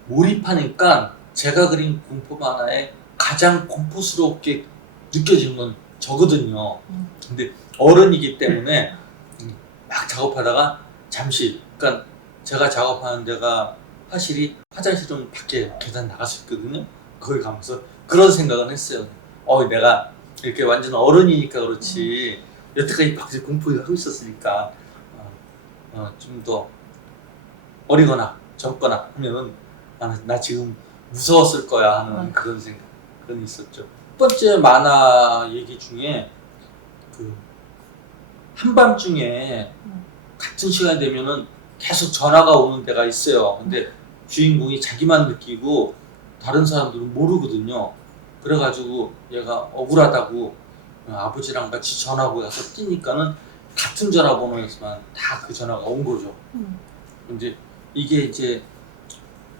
몰입하니까 제가 그린 공포 만화에 가장 공포스럽게 느껴지는 건 저거든요. 근데 어른이기 때문에 막 작업하다가 잠시, 그러니까 제가 작업하는 데가 화실이 화장실 좀 밖에 계단 나가서 있거든요. 거기 가면서 그런 생각은 했어요. 내가 이렇게 완전 어른이니까 그렇지 여태까지 밖에서 공포를 하고 있었으니까 좀 더 어리거나 젊거나 하면은 나 지금 무서웠을 거야 하는 그런 생각은 있었죠. 첫 번째 만화 얘기 중에 그 한밤중에 같은 시간 되면은 계속 전화가 오는 데가 있어요. 근데 주인공이 자기만 느끼고 다른 사람들은 모르거든요. 그래가지고 얘가 억울하다고 아버지랑 같이 전화하고 가서 뛰니까는 같은 전화번호에서만 다 그 전화가 온 거죠. 이제 이게 이제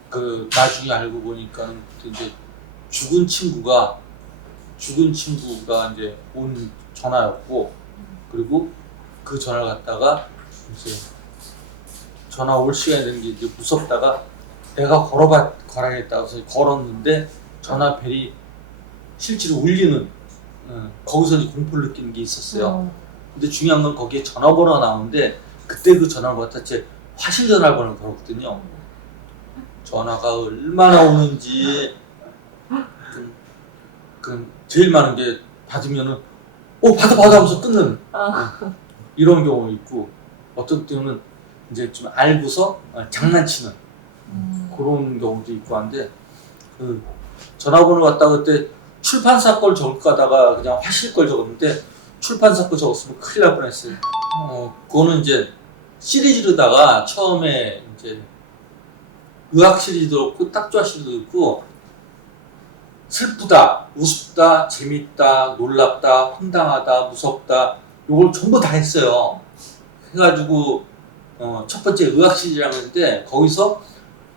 그 나중에 알고 보니까 이제 죽은 친구가 이제 온 전화였고 그리고 그 전화를 갖다가 이제 전화 올 시간이 되는 게 이제 무섭다가 내가 걸어야겠다 해서 걸었는데 전화벨이 실제로 울리는 거기서 이제 공포를 느끼는 게 있었어요. 근데 중요한 건 거기에 전화번호가 나오는데 그때 그 전화번호 자체 화실 전화번호를 걸었거든요. 전화가 얼마나 오는지 제일 많은 게 받으면은 받아 하면서 끊는 이런 경우도 있고 어떤 때는 이제 좀 알고서 장난치는 그런 경우도 있고 한데 그 전화번호 갖다가 그때 출판사 걸 적을까 하다가 그냥 화실 걸 적었는데 출판사 거 적었으면 큰일 날 뻔했어요. 그거는 이제 시리즈로다가 처음에 이제 의학 시리즈도 있고 딱좋아 시리즈도 있고 슬프다, 우습다, 재밌다, 놀랍다, 황당하다, 무섭다 요걸 전부 다 했어요. 해가지고 첫 번째 의학 시리즈라고 했는데 거기서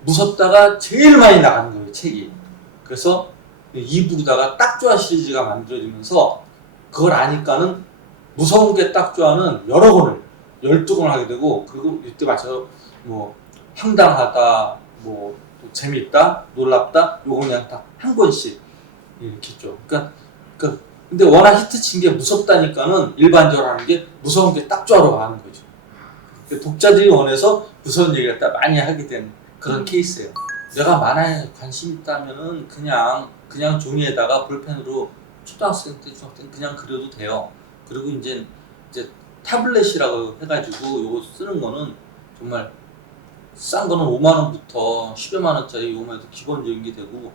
무섭다가 제일 많이 나가는 거예요, 책이. 그래서 2부로다가 딱좋아 시리즈가 만들어지면서 그걸 아니까는 무서운 게 딱좋아는 여러 권을 12권을 하게 되고 그리고 이때 맞춰서 뭐 황당하다, 뭐 재밌다, 놀랍다 요거 그냥 다 한 권씩 이렇게 했죠. 그러니까 근데 워낙 히트 친 게 무섭다니까는 일반적으로 하는 게 무서운 게 딱좋아로 하는 거죠. 독자들이 원해서 무서운 얘기를 다 많이 하게 된 그런 케이스예요. 내가 만화에 관심 있다면은 그냥 종이에다가 볼펜으로 초등학생 때 중학생 때 그냥 그려도 돼요. 그리고 이제 타블렛이라고 해가지고 요거 쓰는 거는 정말 싼 거는 5만 원부터 10여만 원짜리 요만해도 기본적인 게 되고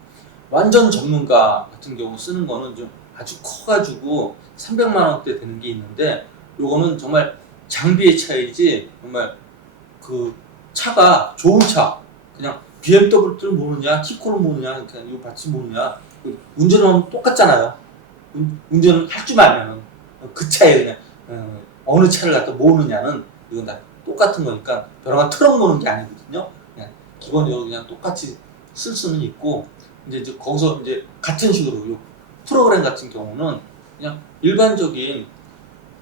완전 전문가 같은 경우 쓰는 거는 좀 아주 커가지고 300만 원대 되는 게 있는데 요거는 정말 장비의 차이지 정말 그 차가 좋은 차 그냥 BMW를 모르냐 티코를 모르냐 그냥 이거 같이 모르냐 운전은 똑같잖아요. 운전을 할 줄 알면은 그 차에 그냥 어느 차를 갖다 모으느냐는 이건 다 똑같은 거니까 벼랑간 트럭 모는 게 아니거든요. 그냥 기본적으로 그냥 똑같이 쓸 수는 있고 이제 거기서 이제 같은 식으로 요 프로그램 같은 경우는 그냥 일반적인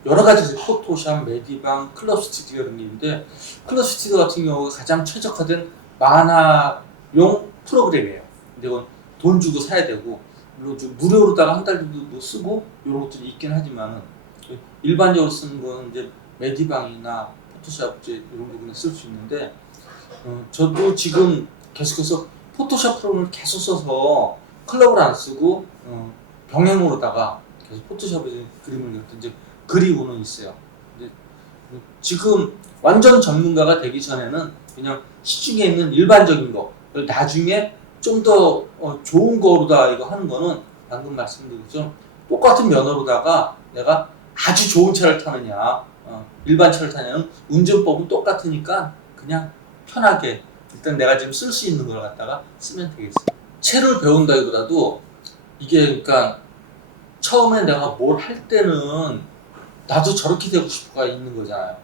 여러 가지 포토샵, 메디방, 클럽 스튜디오 이런 게 있는데 클럽 스튜디오 같은 경우가 가장 최적화된 만화용 프로그램이에요. 근데 이건 돈 주고 사야 되고 물론 좀 무료로다가 한 달 정도 쓰고 이런 것들이 있긴 하지만은 일반적으로 쓰는 거는 이제 메디방이나 포토샵 이제 이런 부분에 쓸 수 있는데 저도 지금 계속해서 포토샵 프로그램을 계속 써서 클럽을 안 쓰고 병행으로다가 계속 포토샵에서 그림을 이제 그리고는 있어요. 근데 지금 완전 전문가가 되기 전에는 그냥 시중에 있는 일반적인 거 나중에 좀 더 좋은 거로다 이거 하는 거는 방금 말씀드린 것처럼 똑같은 면허로다가 내가 아주 좋은 차를 타느냐 일반 차를 타냐는 운전법은 똑같으니까 그냥 편하게 일단 내가 지금 쓸 수 있는 걸 갖다가 쓰면 되겠어요. 채를 배운다기보다도 이게 그러니까 처음에 내가 뭘 할 때는 나도 저렇게 되고 싶어가 있는 거잖아요.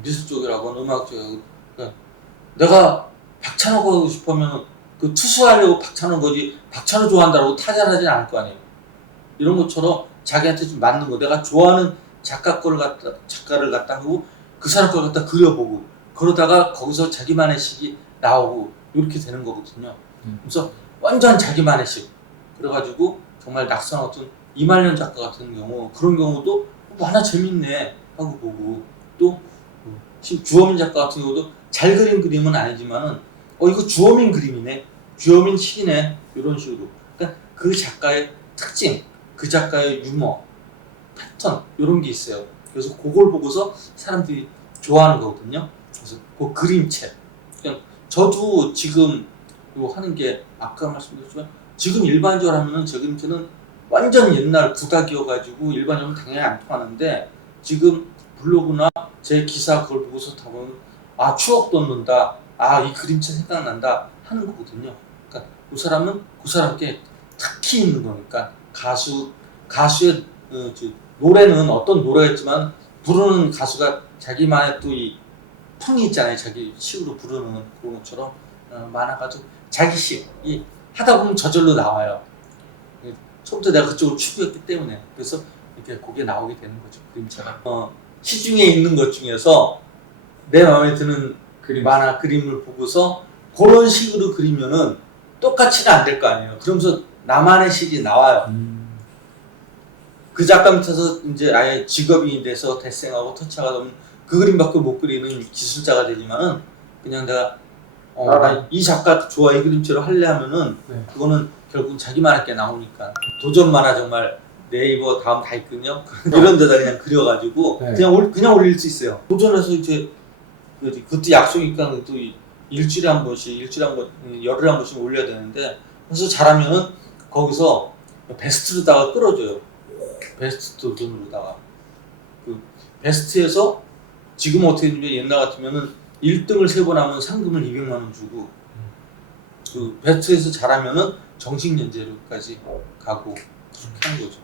미술 쪽이라고 음악 쪽이라고 그러니까 내가 박찬호가 하고 싶으면 그 투수하려고 박찬호 거지 박찬호 좋아한다고 타자하진 않을 거 아니에요. 이런 것처럼 자기한테 좀 맞는 거 내가 좋아하는 작가를 갖다 하고 그 사람 걸 갖다 그려보고 그러다가 거기서 자기만의 식이 나오고 이렇게 되는 거거든요. 그래서 완전 자기만의 식 그래가지고 정말 낙선 어떤 이말년 작가 같은 경우 그런 경우도 만화 재밌네 하고 보고 또 지금 주어민 작가 같은 경우도 잘 그린 그림은 아니지만은 이거 주어민 그림이네 주어민 식이네 이런 식으로 그러니까 그 작가의 특징 그 작가의 유머 패턴 이런 게 있어요. 그래서 그걸 보고서 사람들이 좋아하는 거거든요. 그래서 그 그림책 그냥 저도 지금 하는 게 아까 말씀드렸지만 지금 일반적으로 하면은 제 그림책은 완전 옛날 구닥이어가지고 일반적으로 당연히 안 통하는데 지금 블로그나 제 기사 그걸 보고서 다 보면 추억 돋는다 이 그림책 생각난다 하는 거거든요. 그러니까 그 사람은 그 사람께 특히 있는 거니까 가수의 노래는 어떤 노래가 있지만 부르는 가수가 자기만의 또 이 풍이 있잖아요. 자기 식으로 부르는 그런 것처럼 만화가도 자기식이 하다 보면 저절로 나와요. 처음부터 내가 그쪽을 추구했기 때문에 그래서 이렇게 그게 나오게 되는 거죠. 그림처럼 시중에 있는 것 중에서 내 마음에 드는 만화 그림을 보고서 그런 식으로 그리면은 똑같이는 안 될 거 아니에요. 그러면서 나만의 식이 나와요. 그 작가 밑에서 이제 아예 직업인이 돼서 대생하고 터치하다 보면 그 그림밖에 못 그리는 기술자가 되지만은 그냥 내가 나 이 작가 좋아 이 그림체로 할래 하면은 네. 그거는 결국 자기만할 게 나오니까 도전 만화 정말 네이버 다음 다 있거든요. 이런 데다 그냥 그려가지고 네. 그냥 올릴 수 있어요. 도전해서 이제 그것도 약속이니까 또 일주일에 한 번씩 열흘에 한 번씩 올려야 되는데 그래서 잘하면은 거기서 베스트로다가 끌어줘요. 베스트 도전으로다가 그 베스트에서 지금 어떻게 되냐면 옛날 같으면은 1등을 3번 하면 상금을 200만 원 주고 그 베스트에서 잘하면은 정식 연재료까지 가고 그렇게 하는 거죠.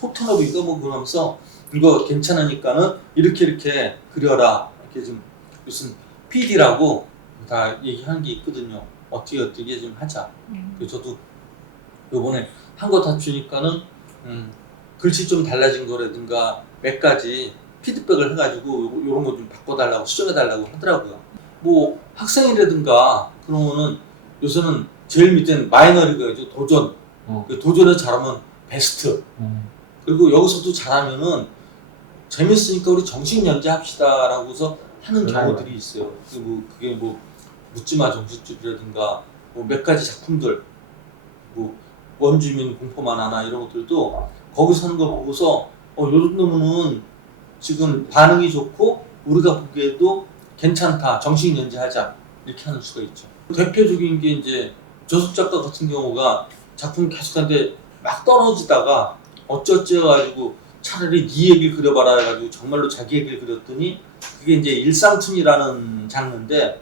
포토하고 이거 뭐 그러면서 이거 괜찮으니까는 이렇게 그려라 이렇게 좀 무슨 PD라고 다 얘기하는 게 있거든요. 어떻게 좀 하자. 그래서 저도 요번에 한 거 다 주니까는 글씨 좀 달라진 거라든가 몇 가지 피드백을 해가지고 요런 거 좀 바꿔달라고 수정해달라고 하더라고요. 뭐 학생이라든가 그러면은 요새는 제일 밑에는 마이너리그죠. 도전. 그 도전에 잘하면 베스트. 그리고 여기서도 잘하면은 재밌으니까 우리 정식 연재합시다라고 해서 하는 경우들이 있어요. 그게 뭐 묻지마 정식집이라든가 뭐 몇 가지 작품들 뭐 원주민 공포 만화나 이런 것들도 거기서 하는 걸 보고서 요런 놈은 지금 반응이 좋고 우리가 보기에도 괜찮다 정식 연재하자 이렇게 하는 수가 있죠. 대표적인 게 이제 조숙 작가 같은 경우가 작품 계속하는데 막 떨어지다가 어쩌지 해가지고 차라리 네 얘기를 그려봐라 해가지고 정말로 자기 얘기를 그렸더니 그게 이제 일상툰이라는 장르인데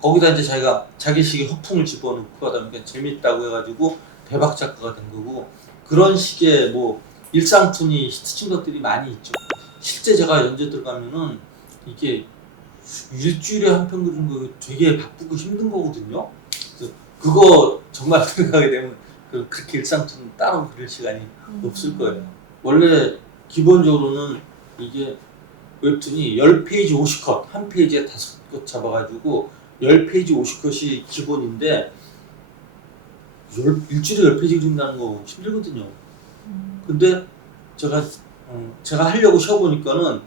거기다 이제 자기가 자기 식의 허풍을 집어넣고 하다 보니까 재밌다고 해가지고 대박 작가가 된 거고 그런 식의 뭐 일상툰이 히트친 것들이 많이 있죠. 실제 제가 연재 들어가면은 이게 일주일에 한 편 그리는 거 되게 바쁘고 힘든 거거든요. 그래서 그거 정말 들어가게 되면 그렇게 일상툰 따로 그릴 시간이 없을 거예요. 원래 기본적으로는 이게 웹툰이 10페이지 50컷, 한 페이지에 5컷 잡아가지고 10페이지 50컷이 기본인데 일주일에 10페이지 그린다는 거 힘들거든요. 근데 제가 하려고 쉬어보니까는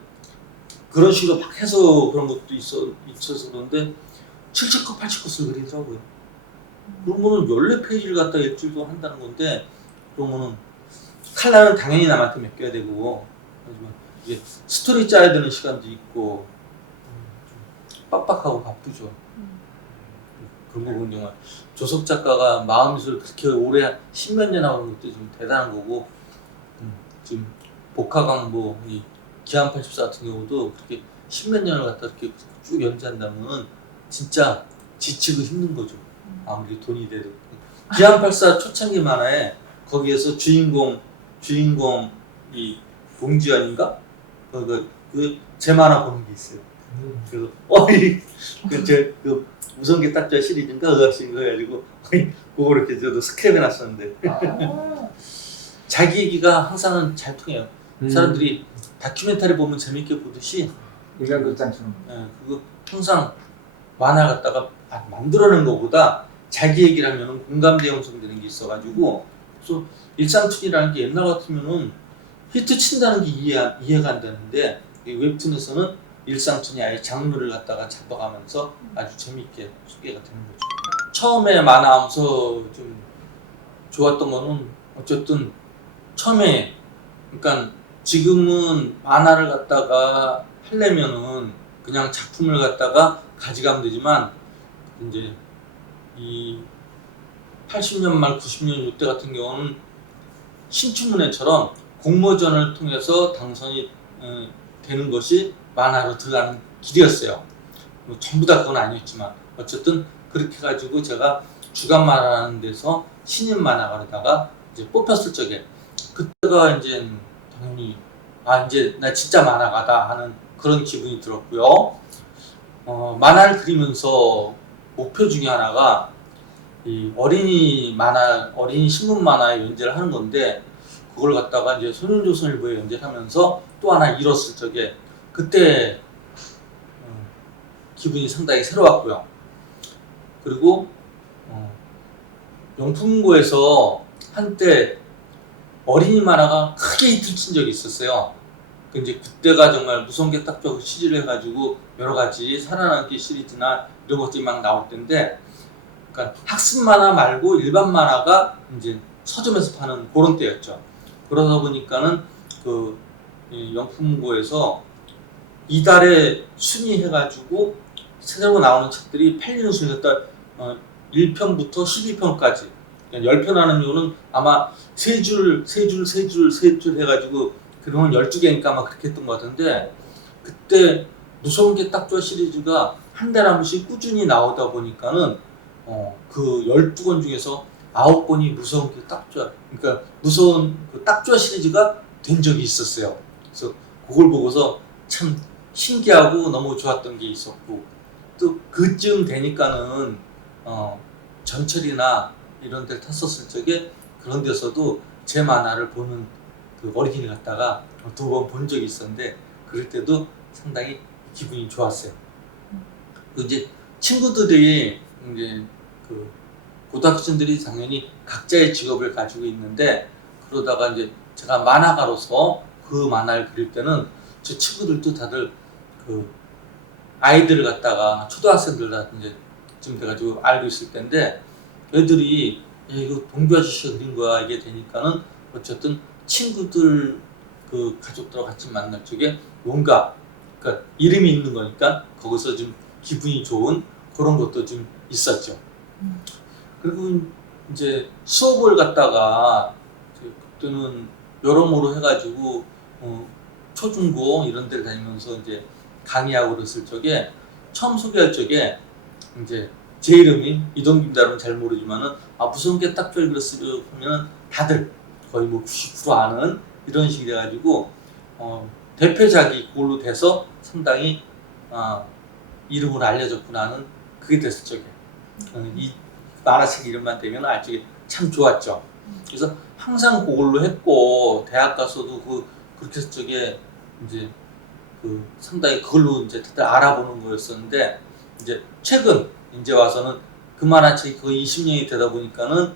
그런 식으로 막 해서 그런 것도 있어서 그런데 70컷, 80컷을 그리더라고요. 그러면은 14페이지를 갖다 일주일도 한다는 건데 그러면은 칼라는 당연히 남한테 맡겨야 되고 하지만 이게 스토리 짜야 되는 시간도 있고 좀 빡빡하고 바쁘죠. 그런 거 보면 정말 조석 작가가 마음미술 그렇게 오래 10몇 년 하는 것도 좀 대단한 거고 지금 복화강 이 기안 84 같은 경우도 그렇게 10몇 년을 갖다 이렇게 쭉 연재한다면 진짜 지치고 힘든 거죠. 아무리 돈이 돼도. 기안 84 초창기 만화에 거기에서 주인공이 봉지연인가? 제 만화 보는 게 있어요. 그래서 무성계 딱자 시리즈인가 의학시인가 해가지고 그거 이렇게 저도 스크랩 해놨었는데 자기 얘기가 항상은 잘 통해요. 사람들이 다큐멘터리 보면 재밌게 보듯이 그거 항상 만화 갖다가 만들어낸 것보다 자기 얘기를 하면은 공감대 형성되는 게 있어가지고 그래서 일상툰이라는 게 옛날 같으면은 히트 친다는 게 이해가 안 되는데 이 웹툰에서는 일상툰이 아예 장르를 갖다가 잡아가면서 아주 재밌게 소개가 되는 거죠. 처음에 만화하면서 좀 좋았던 거는 어쨌든 처음에 그러니까 지금은 만화를 갖다가 하려면은 그냥 작품을 갖다가 가져가면 되지만 이제 이 80년 말 90년 이때 같은 경우는 신춘문예처럼 공모전을 통해서 당선이 되는 것이 만화로 들어가는 길이었어요. 뭐 전부 다 그건 아니었지만 어쨌든 그렇게 해가지고 제가 주간 만화라는 데서 신인 만화가로다가 이제 뽑혔을 적에 그때가 이제 당연히 이제 나 진짜 만화가다 하는 그런 기분이 들었고요. 만화를 그리면서 목표 중에 하나가 이 어린이 신문 만화에 연재를 하는 건데 그걸 갖다가 이제 소년조선일보에 연재를 하면서 또 하나 이뤘을 적에 그때 기분이 상당히 새로웠고요. 그리고 영풍고에서 한때 어린이 만화가 크게 히트 친 적이 있었어요. 이제 그때가 정말 무서운 게 딱 좋고 시리즈를 해가지고 여러 가지 살아남기 시리즈나 이런 것들이 막 나올 텐데, 그러니까 학습 만화 말고 일반 만화가 이제 서점에서 파는 그런 때였죠. 그러다 보니까는 그 영풍고에서 이달에 순위해가지고 새로 나오는 책들이 팔리는 순위가 1편부터 12편까지 10편 하는 이유는 아마 세 줄 해가지고 그러면 12개니까 아마 그렇게 했던 것 같은데, 그때 무서운 게 딱 좋아 시리즈가 한 달에 한 번씩 꾸준히 나오다 보니까는 그 12권 중에서 9권이 무서운 게 딱 좋아, 그러니까 무서운 그 딱 좋아 시리즈가 된 적이 있었어요. 그래서 그걸 보고서 참 신기하고 너무 좋았던 게 있었고, 또 그쯤 되니까는 전철이나 이런 데를 탔었을 적에 그런 데서도 제 만화를 보는 그 어린이를 갖다가 2번 본 적이 있었는데, 그럴 때도 상당히 기분이 좋았어요. 이제 친구들이 이제 그 고등학생들이 당연히 각자의 직업을 가지고 있는데, 그러다가 이제 제가 만화가로서 그 만화를 그릴 때는 제 친구들도 다들 그 아이들을 갖다가 초등학생들 다 이제 지금 돼가지고 알고 있을 텐데, 애들이 야, 이거 동규 아저씨가 그린 거야 이게 되니까는 어쨌든 친구들 그 가족들하고 같이 만날 적에 뭔가 그러니까 이름이 있는 거니까 거기서 좀 기분이 좋은 그런 것도 좀 있었죠. 그리고 이제 수업을 갖다가 그때는 여러모로 해가지고 초중고 이런 데를 다니면서 이제 강의하고 그랬을 적에 처음 소개할 적에 이제 제 이름이 이동규입니다는 잘 모르지만은 무서운 게 딱 좋아 그랬으면 하면은 다들 거의 뭐 90% 아는 이런 식이 돼가지고 대표작이 그걸로 돼서 상당히 이름으로 알려졌구나는 그게 됐을 적에 이 만화책 이름만 되면 알 적에 참 좋았죠. 그래서 항상 그걸로 했고 대학 가서도 그렇게 했을 적에 이제 그 상당히 그걸로 이제 다들 알아보는 거였었는데, 이제 최근 이제 와서는 그 만화책이 거의 20년이 되다 보니까는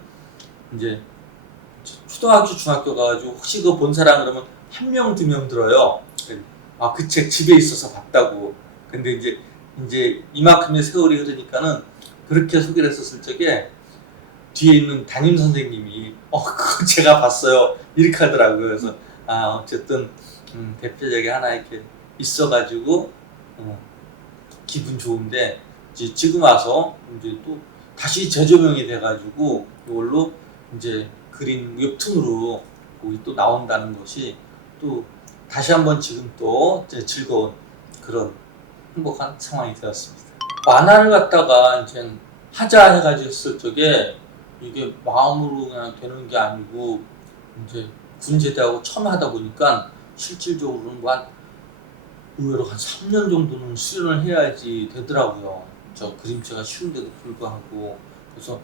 이제 초등학교 중학교 가가지고 혹시 그거 본 사람 그러면 1명 2명 들어요. 그 책 집에 있어서 봤다고. 근데 이제 이만큼의 세월이 흐르니까는 그렇게 소개를 했었을 적에 뒤에 있는 담임 선생님이 그거 제가 봤어요 이렇게 하더라고요. 그래서 어쨌든 대표작이 하나 이렇게 있어가지고 기분 좋은데, 이제 지금 와서 이제 또 다시 재조명이 돼가지고 이걸로 이제 그린 웹툰으로 거기 또 나온다는 것이 또 다시 한번 지금 또 즐거운 그런 행복한 상황이 되었습니다. 만화를 갖다가 이제 하자 해가지고 했을 적에 이게 마음으로 그냥 되는 게 아니고 이제 군제대하고 처음 하다 보니까 실질적으로는 의외로 한 3년 정도는 수련을 해야지 되더라고요. 저 그림체가 쉬운데도 불구하고. 그래서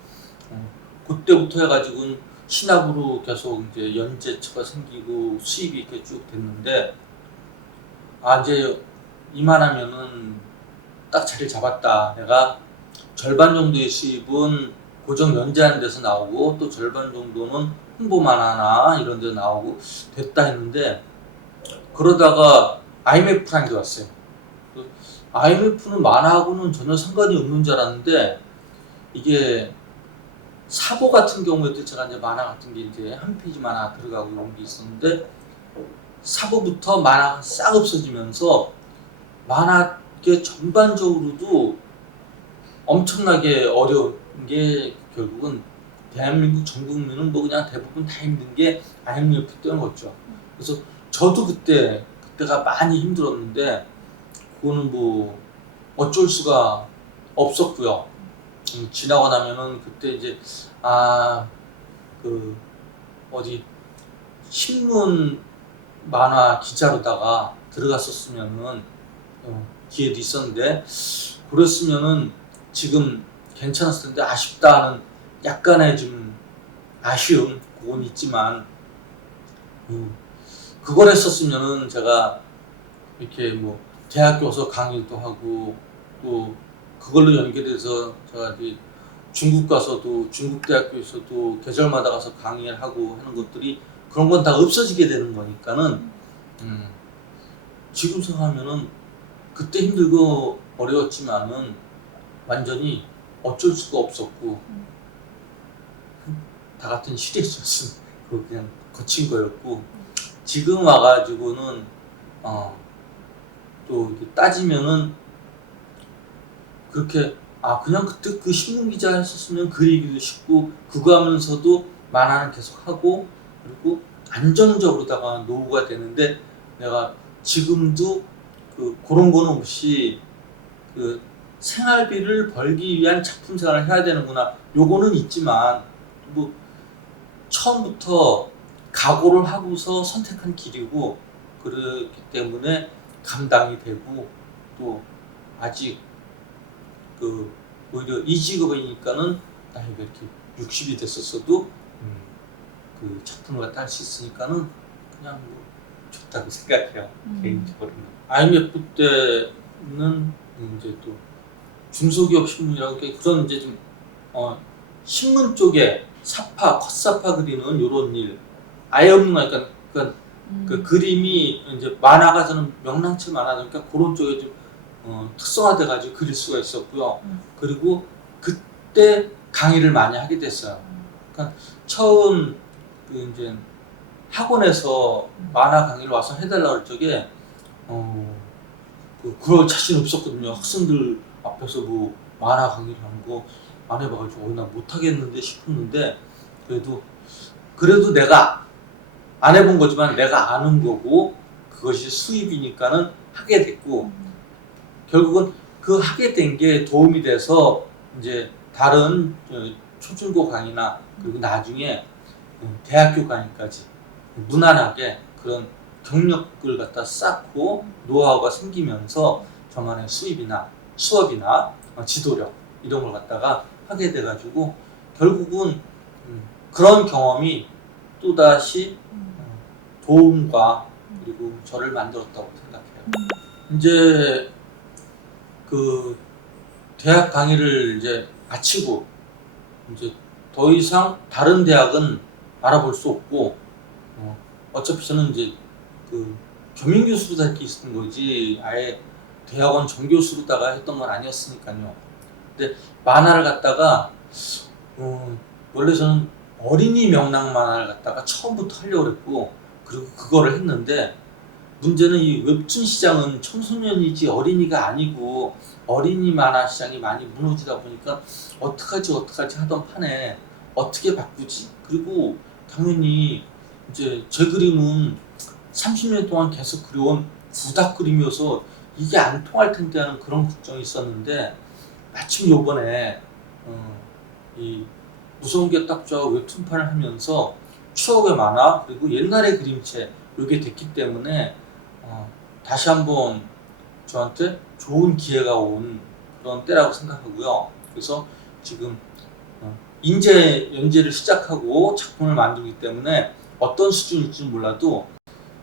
그때부터 해가지고 신압으로 계속 이제 연재처가 생기고 수입이 이렇게 쭉 됐는데, 이제 이만하면은 딱 자리를 잡았다. 내가 절반 정도의 수입은 고정 연재하는 데서 나오고 또 절반 정도는 홍보만 하나 이런 데 나오고 됐다 했는데, 그러다가 IMF라는 게 왔어요. IMF는 만화하고는 전혀 상관이 없는 줄 알았는데, 이게 사보 같은 경우에도 제가 이제 만화 같은 게 이제 한 페이지 만화 들어가고 이런 게 있었는데, 사보부터 만화가 싹 없어지면서 만화계 전반적으로도 엄청나게 어려운 게 결국은 대한민국 전 국민은 뭐 그냥 대부분 다 힘든 게 IMF 때문이었죠. 그래서 저도 그때가 많이 힘들었는데 그거는 뭐 어쩔 수가 없었고요. 지나고 나면은 그때 이제 그 어디 신문 만화 기자로다가 들어갔었으면은 기회도 있었는데, 그랬으면은 지금 괜찮았을 텐데 아쉽다 하는 약간의 좀 아쉬움 그건 있지만, 그걸 했었으면은 제가 이렇게 뭐 대학교 와서 강의도 하고 또 그걸로 연계돼서 제가 이제 중국 가서도 중국 대학교에서도 계절마다 가서 강의를 하고 하는 것들이 그런 건 다 없어지게 되는 거니까는 지금 생각하면은 그때 힘들고 어려웠지만은 완전히 어쩔 수가 없었고 다 같은 시대였으니 그 그냥 거친 거였고 지금 와가지고는 또 이렇게 따지면은 그렇게 그냥 그때 그 신문 기자 했었으면 그리기도 쉽고 그거 하면서도 만화는 계속 하고 그리고 안정적으로다가 노후가 되는데 내가 지금도 그런 거는 없이 그 생활비를 벌기 위한 작품 생활을 해야 되는구나 요거는 있지만 뭐 처음부터 각오를 하고서 선택한 길이고 그렇기 때문에 감당이 되고 또 아직 오히려 이 직업이니까는 나이가 이렇게 60이 됐었어도 그 작품을 갖다 할 수 있으니까는 그냥 뭐 좋다고 생각해요. 개인적으로는. IMF 때는 이제 또 중소기업 신문이라고 그런 이제 좀 신문 쪽에 사파, 컷사파 그리는 요런 일 아예 없는 거니까 그러니까 그 그림이 이제 만화가 저는 명랑치 만화니까 그런 쪽에 좀 특성화돼 가지고 그릴 수가 있었고요. 그리고 그때 강의를 많이 하게 됐어요. 그러니까 처음 그 이제 학원에서 만화 강의를 와서 해달라고 할 적에 그럴 자신 없었거든요. 학생들 앞에서 뭐 만화 강의를 하는 거 안 해봐가지고 나 못하겠는데 싶었는데 그래도 내가 안 해본 거지만 내가 아는 거고 그것이 수입이니까는 하게 됐고 결국은 그 하게 된 게 도움이 돼서 이제 다른 초중고 강의나 그리고 나중에 대학교 강의까지 무난하게 그런 경력을 갖다 쌓고 노하우가 생기면서 저만의 수입이나 수업이나 지도력 이런 걸 갖다가 하게 돼가지고 결국은 그런 경험이 또다시 도움과 그리고 저를 만들었다고 생각해요. 이제 그 대학 강의를 이제 마치고 이제 더 이상 다른 대학은 알아볼 수 없고 어차피 저는 이제 그 겸임 교수로 할 게 있었던 거지 아예 대학원 정교수로다가 했던 건 아니었으니까요. 근데 만화를 갖다가 원래 저는 어린이 명랑 만화를 갖다가 처음부터 하려고 했고 그리고 그거를 했는데 문제는 이 웹툰 시장은 청소년이지 어린이가 아니고 어린이 만화 시장이 많이 무너지다 보니까 어떡하지 하던 판에 어떻게 바꾸지? 그리고 당연히 이제 제 그림은 30년 동안 계속 그려온 부닥 그림이어서 이게 안 통할 텐데 하는 그런 걱정이 있었는데 마침 요번에 이 무서운 게 딱 좋아 웹툰판을 하면서 추억의 만화 그리고 옛날의 그림체 이게 됐기 때문에 다시 한번 저한테 좋은 기회가 온 그런 때라고 생각하고요. 그래서 지금 연재를 시작하고 작품을 만들기 때문에 어떤 수준일지 몰라도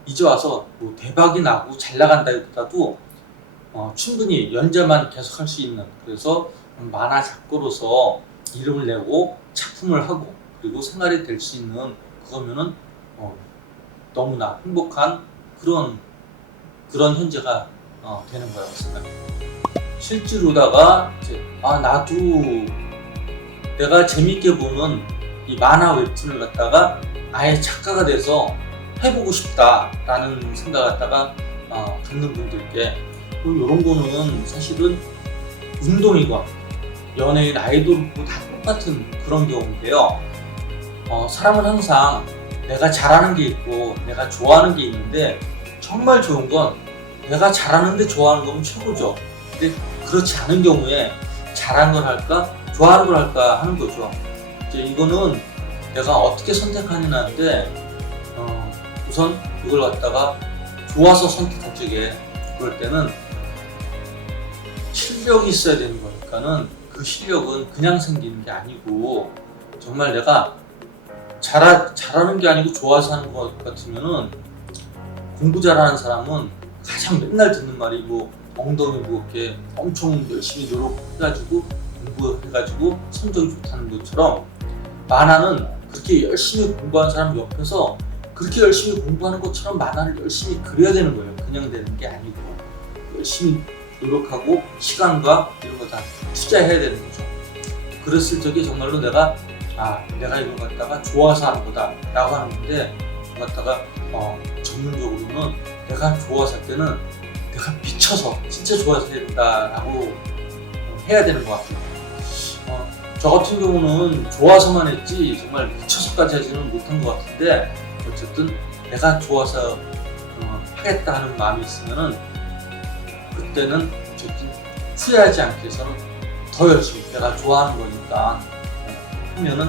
이제 와서 뭐 대박이 나고 잘 나간다기보다도 충분히 연재만 계속 할 수 있는 그래서 만화 작가로서 이름을 내고 작품을 하고 그리고 생활이 될 수 있는 그거면은 너무나 행복한 그런 현재가 되는 거라고 생각해요. 실제로다가 이제 나도 내가 재밌게 보는 이 만화 웹툰을 갖다가 아예 작가가 돼서 해보고 싶다라는 생각 갖다가 갖는 분들께 이런 거는 사실은 운동이건 연예인 아이돌도 다 똑같은 그런 경우인데요. 사람은 항상 내가 잘하는 게 있고 내가 좋아하는 게 있는데 정말 좋은 건 내가 잘하는데 좋아하는 거면 최고죠. 근데 그렇지 않은 경우에 잘하는 걸 할까 좋아하는 걸 할까 하는 거죠. 이제 이거는 내가 어떻게 선택하느냐인데 우선 이걸 갖다가 좋아서 선택할 적에 그럴 때는 실력이 있어야 되는 거니까는 그 실력은 그냥 생기는 게 아니고 정말 내가 잘하는 게 아니고 좋아서 하는 것 같으면은 공부 잘하는 사람은 가장 맨날 듣는 말이 뭐 엉덩이 무겁게 엄청 열심히 노력해가지고 공부해가지고 성적이 좋다는 것처럼 만화는 그렇게 열심히 공부한 사람 옆에서 그렇게 열심히 공부하는 것처럼 만화를 열심히 그려야 되는 거예요. 그냥 되는 게 아니고 열심히 노력하고 시간과 이런 거 다 투자해야 되는 거죠. 그랬을 적에 정말로 내가 이걸 갖다가 좋아서 하는 거다 라고 하는 건데 이걸 갖다가 전문적으로는 내가 좋아서 할 때는 내가 미쳐서 진짜 좋아서 해야 된다라고 해야 되는 것 같아요. 저 같은 경우는 좋아서만 했지 정말 미쳐서까지 하지는 못한 것 같은데 어쨌든 내가 좋아서 하겠다 하는 마음이 있으면은 그때는 어쨌든 후회하지 않게 해서는 더 열심히 내가 좋아하는 거니까 하면은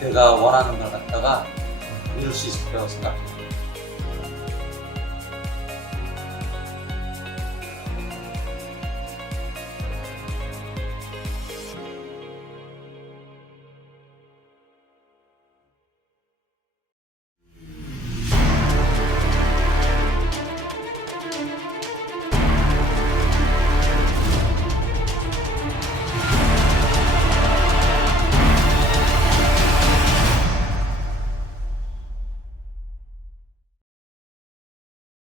내가 원하는 걸 갖다가 이룰 수 있을 거라고 생각해요.